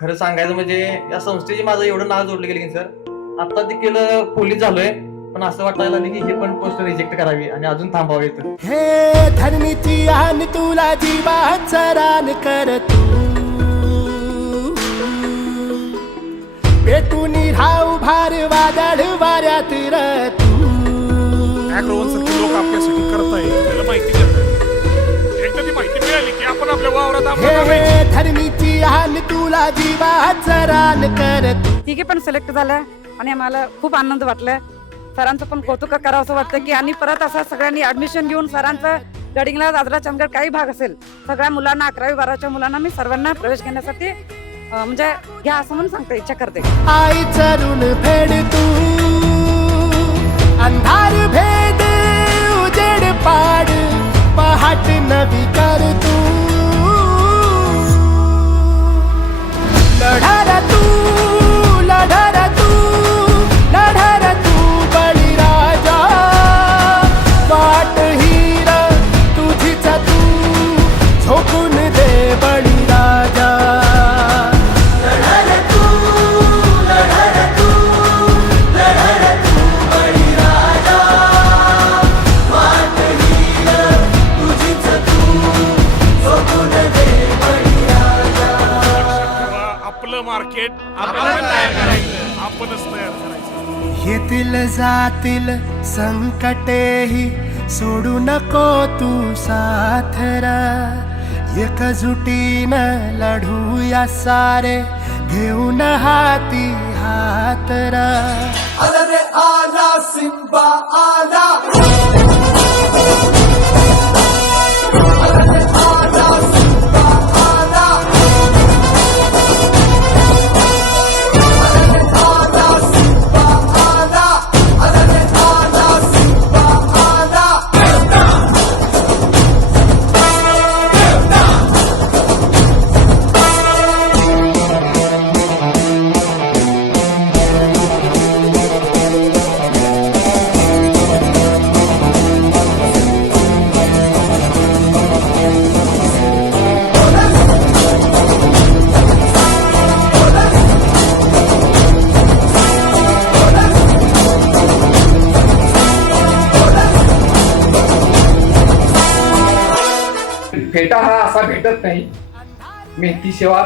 खरं सांगायचं म्हणजे या संस्थेचे माझं एवढं नाव जोडलं गेलं की सर आता देखील पोलीस झालोय, पण असं वाटायला लागलं की हे पण पोस्ट रिजेक्ट करावी आणि अजून थांबावे इथं. हे धरणीची आन तुला जीवाचा रान कर तू पेटून राहू भार वादळ वाऱ्यात र तू ऍग्रोवनसारखे लोक आपल्यासाठी करताय त्याला माहिती देतात. एकदा ती माहिती मिळाली की आपण आपल्या वावरात हे धरणीची आन तुला जीवाचा रान कर तू. तिघे पण सिलेक्ट झालं आणि आम्हाला खूप आनंद वाटला. सरांचं पण कौतुक करावं असं वाटतं की आणि परत असं सगळ्यांनी ऍडमिशन घेऊन सरांचं गडिंगला दादरा चंदगड काही भाग असेल सगळ्या मुलांना 11वी-12वीच्या मुलांना मी सर्वांना प्रवेश घेण्यासाठी म्हणजे घ्या असं म्हणून सांगते इच्छा करते. आई चरून फेड तू अंधार भेद उजेड पाड पहाट नवी कर तू लढारा तू लढारा तू लढारा तू बळीराजा वाट हीर तुझीच तू झोकून दे बळीराजा. आपलं मार्केट आपणच तयार करायचं. येतील जातील संकटेही सोडू नको तू साथरा एकजुटीनं लढूया सारे घेऊन हाती हातरा. आला रे आला सिंबा आला फेटा हा असा भेटत नाही. मेहती सेवा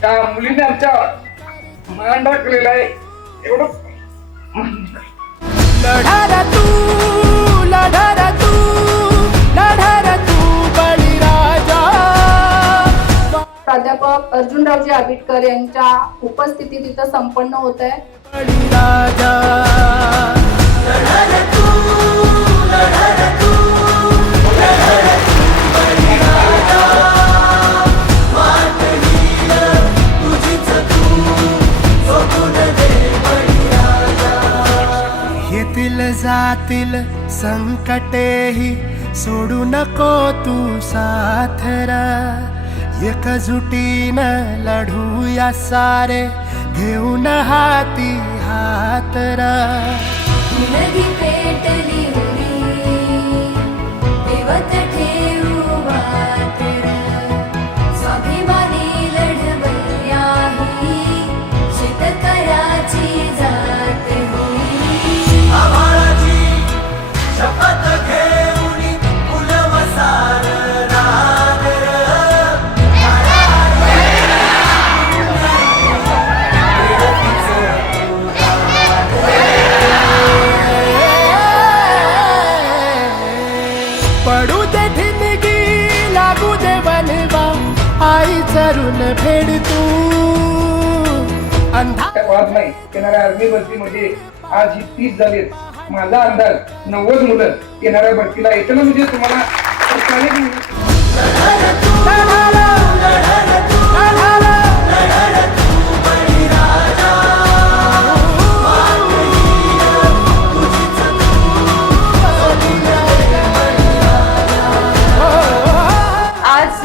त्या मुलीने आमच्या मनात टाकलेला आहे एवढं. लढारा तू लढारा तू लढारा तू बळीराजा. प्राध्यापक अर्जुनरावजी आबिटकर यांच्या उपस्थितीत इथं संपन्न होत आहे. बळीराजा लढारा तू लढारा तू लढारा तू बळीराजा वाट हीर तुझीच तू झोकून दे बळीराजा. येतील जातील संकटेही सोडू नको तू साथरा एकजुटीनं लढूया सारे घेऊन हाती हातरा. नदी पेटली उरी देवत ठेवू वातर स्वाभिमानी लढवयाही शेतकऱ्याची जात होई. आभाळाची शपथ घेऊन फुलवसार रागर पडू दे ठिणगी लागू दे बनवा आई चरून फेड तू अंधा. वाद नाही येणाऱ्या आर्मी भरतीमध्ये आज ही 30 झालीत. माझा अंदाज 90 मुलं येणाऱ्या भरतीला येतं म्हणजे तुम्हाला सरकारने लढारा तू लढारा लढारा तू लढारा लढारा तू बळीराजा वाट हीर तुझीच तू आज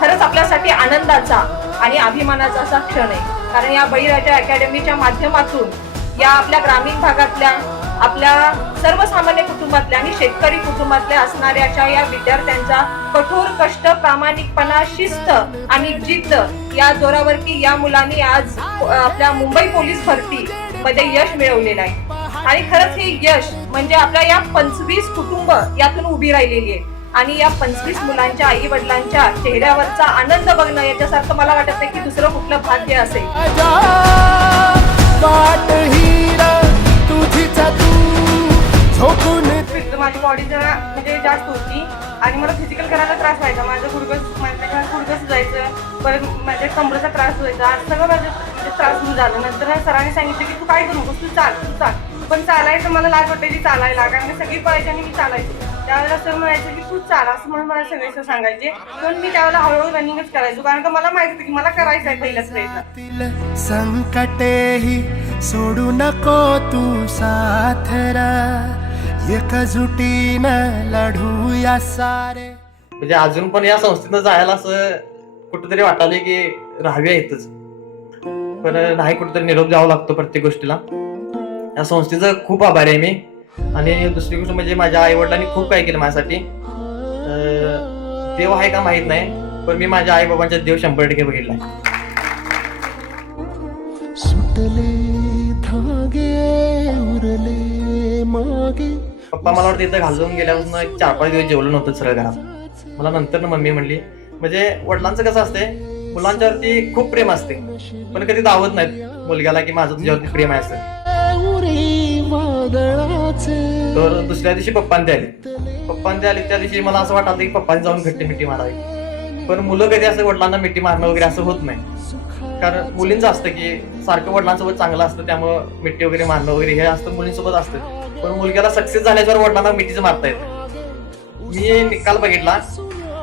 खरंच आपल्यासाठी आनंदाचा आणि अभिमानाचा असा क्षण आहे. कारण या बळीराजा अकॅडमीच्या माध्यमातून या आपल्या ग्रामीण भागातल्या, आपल्या सर्वसामान्य कुटुंबातल्या आणि शेतकरी कुटुंबातल्या असणाऱ्या अशा या विद्यार्थ्यांचा कठोर कष्ट, प्रामाणिकपणा, शिस्त आणि जिद्द या जोरावरती या मुलांनी आज आपल्या मुंबई पोलीस भरती मध्ये यश मिळवलेलं आहे. आणि खरंच हे यश म्हणजे आपल्या या 25 कुटुंब यातून उभी राहिलेली आहे आणि या 25 मुलांच्या आई वडिलांच्या चेहऱ्यावरचा आनंद बघणं याच्यासारखं मला वाटत नाही की दुसरं कुठलं भाग्य असेल. राजा वाट हिरा तुझीच तू झोपून माझी बॉडी जरा म्हणजे जास्त होती आणि मला फिजिकल करायला त्रास व्हायचा. माझं गुडघं सुजायचं, परत माझ्या कमरेचा त्रास व्हायचा. आज सगळं माझं त्रास सुरू झाला. नंतर सरांनी सांगितलं की तू काय करू नकोस, तू चाल. पण चालायचं मला लाज वाटायची चालायला, कारण की सगळी पळायची आणि मी चालायची. त्यावेळेला सर म्हणायचं की तू चाल असं म्हणून मला सगळे सर सांगायचे. पण मी त्यावेळेला हळूहळू रनिंगच करायचो, कारण का मला माहिती होतं की मला करायचं आहे पहिल्याच प्रयत्न. संकटेही सोडू नको तू साथरा, एकजुटीनं लढूया सारे. म्हणजे अजून पण या संस्थेनं जायला असं कुठेतरी वाटायला की राहाव्या इथंच, पण नाही, कुठेतरी निरोप द्यावा लागतो प्रत्येक गोष्टीला. या संस्थेचं खूप आभारी आहे मी. आणि दुसरी गोष्ट म्हणजे माझ्या आई वडिलांनी खूप काही केलं माझ्यासाठी. देव आहे का माहित नाही, पण मी माझ्या आई बाबांच्या देव 100% बघितलाय. सुटले धागे उरले मागे. पप्पा मला वाटतं इथं घालून गेल्यापासून 4-5 दिवस जेवलं नव्हतं सरळ घरात. मला नंतर मम्मी म्हणली, म्हणजे वडिलांचं कसं असते, मुलांच्यावरती खूप प्रेम असते, पण कधी दावत नाहीत मुलग्याला की माझं तुझ्यावरती प्रेम आहे असं. तर दुसऱ्या दिवशी पप्पांनी आली त्या दिवशी मला असं वाटलं की पप्पांनी जाऊन घट्टी मिठी मारावी. पण मुलं कधी असं वडिलांना मिठी मारणं वगैरे असं होत नाही, कारण मुलींचं असतं की सारखं वडिलांसोबत चांगलं असतं, त्यामुळं मिठी वगैरे मारणं वगैरे हे असतं मुलींसोबत असतं. पण मुलग्याला सक्सेस झाल्याच्यावर वडिलांना मिठीच मारता येतं. मी निकाल बघितला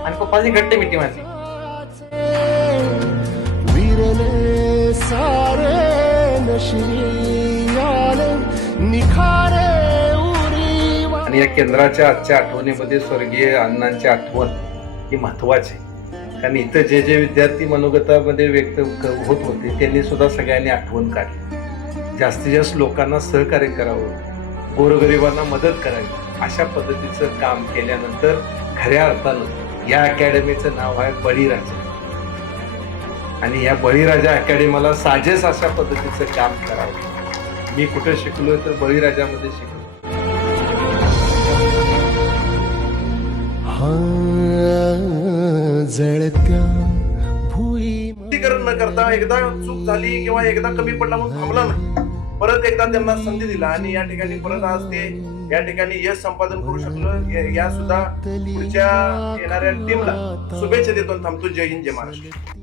आणि पप्पांनी घट्ट मिठी मारली. विरले सारे नशिनी आले निखारे उरी. आणि या केंद्राच्या आजच्या आठवणीमध्ये स्वर्गीय अण्णांची आठवण ही महत्वाची, कारण इथं जे जे विद्यार्थी मनोगतामध्ये व्यक्त होत होते त्यांनी सुद्धा सगळ्यांनी आठवण काढली. जास्तीत जास्त लोकांना सहकार्य करावं, गोरगरिबांना मदत करावी, अशा पद्धतीचं काम केल्यानंतर खऱ्या अर्थानं या अकॅडमीचं नाव आहे बळीराजा. आणि या बळीराजा अकॅडमीला साजेस अशा पद्धतीचं काम करावं. मी कुठे शिकलोय तर बळीराजामध्ये शिकलो. जळत्या भुई न करता एकदा चूक झाली किंवा एकदा कमी पडला म्हणून थांबला नाही, परत एकदा त्यांना संधी दिला आणि या ठिकाणी परत आज ते या ठिकाणी यश संपादन करू शकलो. या सुद्धा पुढच्या येणाऱ्या टीमला शुभेच्छा देतो. थांबतो. जय हिंद, जय महाराष्ट्र.